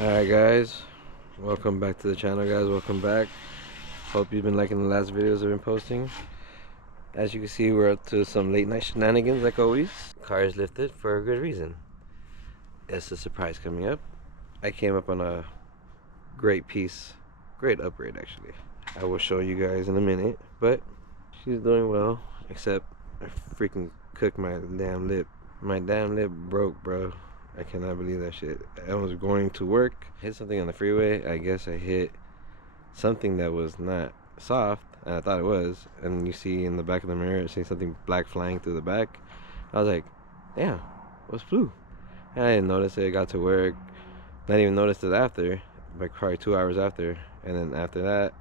Alright guys, welcome back to the channel guys, welcome back. Hope you've been liking the last videos I've been posting. As you can see, we're up to some late night shenanigans like always. Car is lifted for a good reason. It's a surprise coming up. I came up on a great upgrade actually. I will show you guys in a minute, but she's doing well, except I freaking cooked my damn lip. My damn lip broke, bro. I cannot believe that shit. I was going to work, hit something on the freeway. I guess I hit something that was not soft, and I thought it was. And you see in the back of the mirror, it says something black flying through the back. I was like, damn, what's flew? And I didn't notice it. I got to work, not even noticed it after, like probably 2 hours after. And then after that,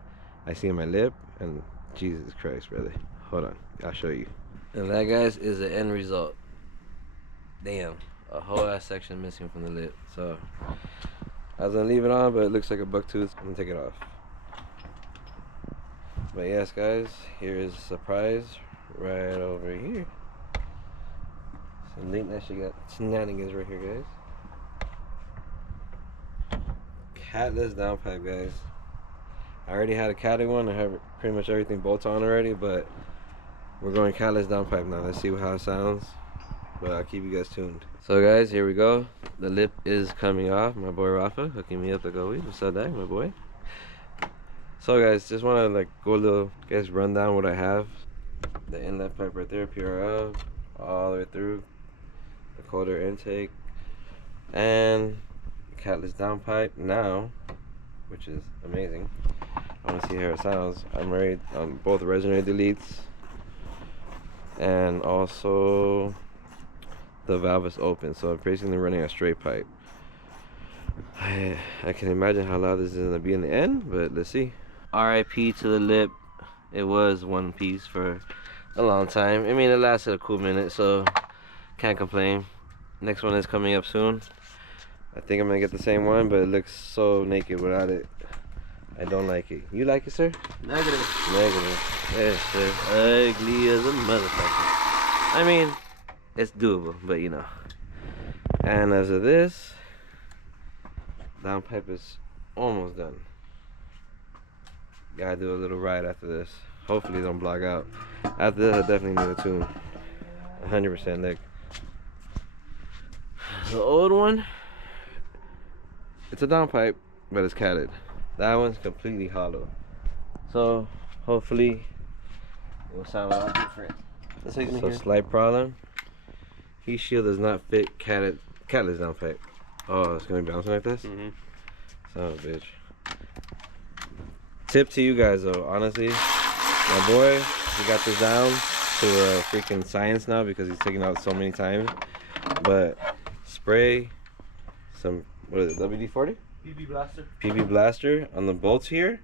I see my lip, and Jesus Christ, brother. Hold on, I'll show you. And that, guys, is the end result. Damn. A whole ass section missing from the lip. So I was gonna leave it on, but it looks like a buck tooth. I'm gonna take it off. But yes guys, here is a surprise right over here. Some late night shenanigans right here, guys. Catless downpipe, guys. I already had a catty one. I have pretty much everything bolts on already, but we're going catless downpipe now. Let's see how it sounds, but I'll keep you guys tuned. So guys, here we go. The lip is coming off. My boy Rafa hooking me up like always. What's up, Dag, my boy? So guys, just want to like go a little, guys, run down what I have. The inlet pipe right there, PRL, all the way through. The cold air intake, and the catless downpipe now, which is amazing. I want to see how it sounds. I'm ready on both resonator deletes, and also the valve is open, so I'm basically running a straight pipe. I can imagine how loud this is going to be in the end, but let's see. RIP to the lip. It was one piece for a long time. I mean, it lasted a cool minute, so can't complain. Next one is coming up soon. I think I'm going to get the same one, but it looks so naked without it. I don't like it. You like it, sir? Negative. Negative. Yes, sir. Ugly as a motherfucker. I mean, it's doable, but you know. And as of this, downpipe is almost done. Gotta do a little ride after this. Hopefully it don't block out. After this, I definitely need a tune. 100% Nick. The old one, it's a downpipe, but it's catted. That one's completely hollow. So hopefully it will sound a lot different. So slight problem. Heat shield does not fit catless downpipe. Oh, it's gonna be bouncing like this? Son of a bitch. Tip to you guys though, honestly, my boy, he got this down to a freaking science now because he's taken out so many times. But spray some, what is it, WD-40? PB blaster. PB blaster on the bolts here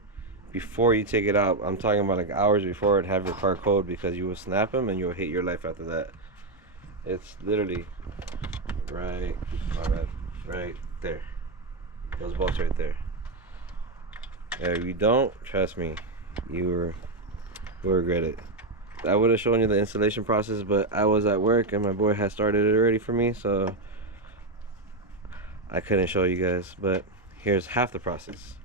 before you take it out. I'm talking about like hours before, and have your car cold, because you will snap them and you will hate your life after that. It's literally right there. Those bolts right there. If you don't, trust me, you will regret it. I would have shown you the installation process, but I was at work and my boy had started it already for me, so I couldn't show you guys. But here's half the process.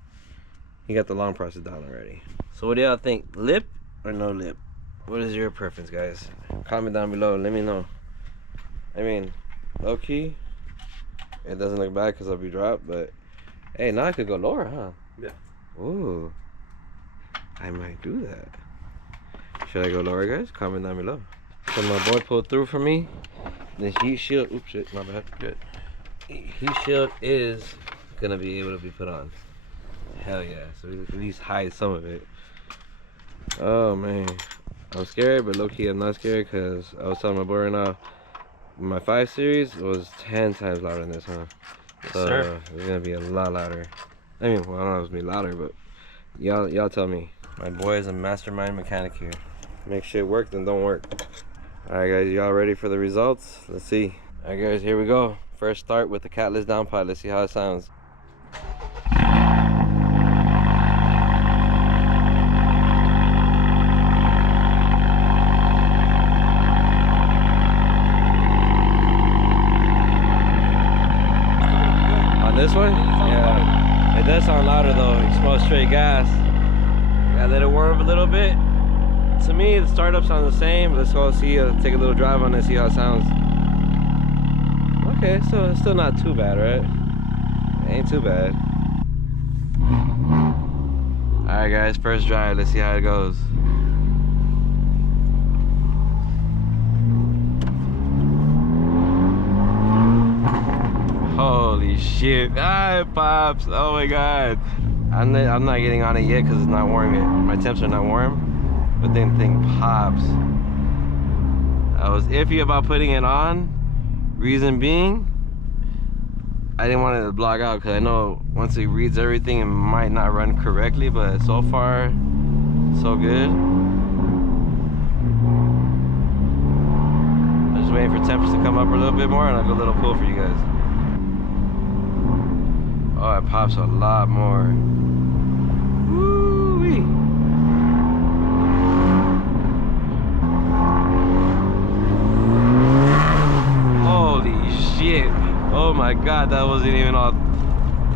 He got the long process down already. So what do y'all think? Lip or no lip? What is your preference, guys? Comment down below. Let me know. I mean, low key, it doesn't look bad because I'll be dropped, but hey, now I could go lower, huh? Yeah. Ooh, I might do that. Should I go lower, guys? Comment down below. So my boy pulled through for me. The heat shield, oops, shit, my bad. Good. Heat shield is gonna be able to be put on. Hell yeah! So we at least hide some of it. Oh man, I'm scared, but low key I'm not scared, because I was telling my boy right now, my 5 Series was 10 times louder than this, huh? Yes, so sir. It's gonna be a lot louder. I mean, well, I don't know if it's gonna be louder, but y'all tell me. My boy is a mastermind mechanic here. Make shit work, then don't work. Alright guys, y'all ready for the results? Let's see. Alright guys, here we go. First start with the catless downpipe. Let's see how it sounds. This one? Yeah. It does sound louder though. You smell straight gas. Gotta let it warm up a little bit. To me, the startup sounds the same. Let's go see, take a little drive on it and see how it sounds. Okay, so it's still not too bad, right? It ain't too bad. Alright guys, first drive, let's see how it goes. Holy shit. Ah, it pops. Oh my god. I'm not getting on it yet because it's not warm yet. My temps are not warm. But then the thing pops. I was iffy about putting it on. Reason being, I didn't want it to block out because I know once it reads everything, it might not run correctly. But so far, so good. I'm just waiting for temps to come up a little bit more and I'll go a little pull for you guys. Oh, it pops a lot more. Woo-wee. Holy shit. Oh my god, that wasn't even all,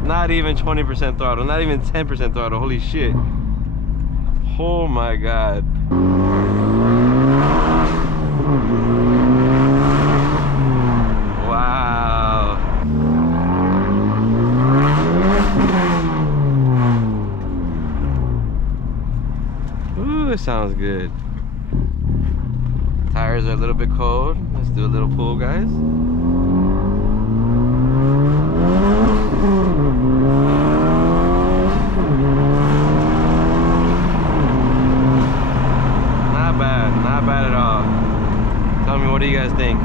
not even 20% throttle, not even 10% throttle. Holy shit. Oh my god. It sounds good. Tires are a little bit cold. Let's do a little pull, guys. Not bad at all. Tell me, what do you guys think?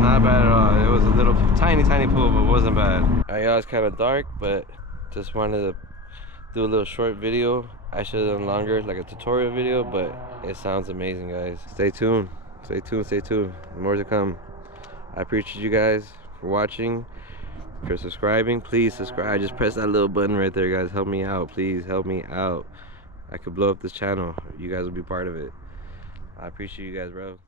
Not bad at all. It was a little tiny pull, but it wasn't bad. Alright, y'all, it's kind of dark, but just wanted to do a little short video. I should have done longer, like a tutorial video, but it sounds amazing, guys. Stay tuned. Stay tuned, stay tuned. More to come. I appreciate you guys for watching, for subscribing. Please subscribe. Just press that little button right there, guys. Help me out. Please help me out. I could blow up this channel. You guys will be part of it. I appreciate you guys, bro.